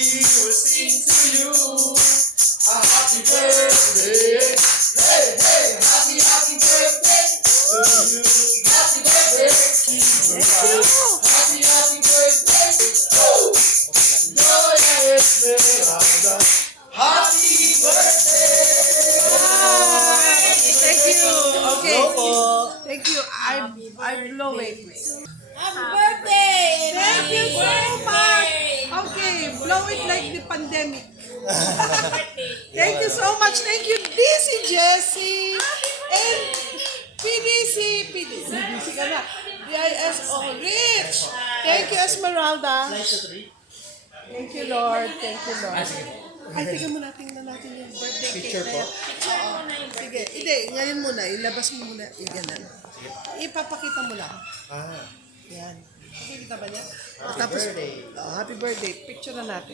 will sing to you a happy birthday. Hey, hey, happy, happy birthday to you. Happy birthday, happy, happy birthday. Woo! Gloria Esmeralda. Happy birthday! Thank you. Okay. Hello po. Thank you. I blow it. Happy birthday! Thank you so much. Okay, blow it like the pandemic. Thank you so much. Thank you, DC Jessie and PDC ka na. BISO Rich. Thank you, Esmeralda. Thank you, Lord. Thank you, Lord. Ay, tingnan natin yung birthday Picture cake po? na yan. Oo. Sige. Hindi, ngayon muna. Ilabas mo muna. Ganun. Ipapakita mo lang. Ah, Yan. Nakikita ba niya? Happy Tapos, birthday. Happy birthday. Picture na natin.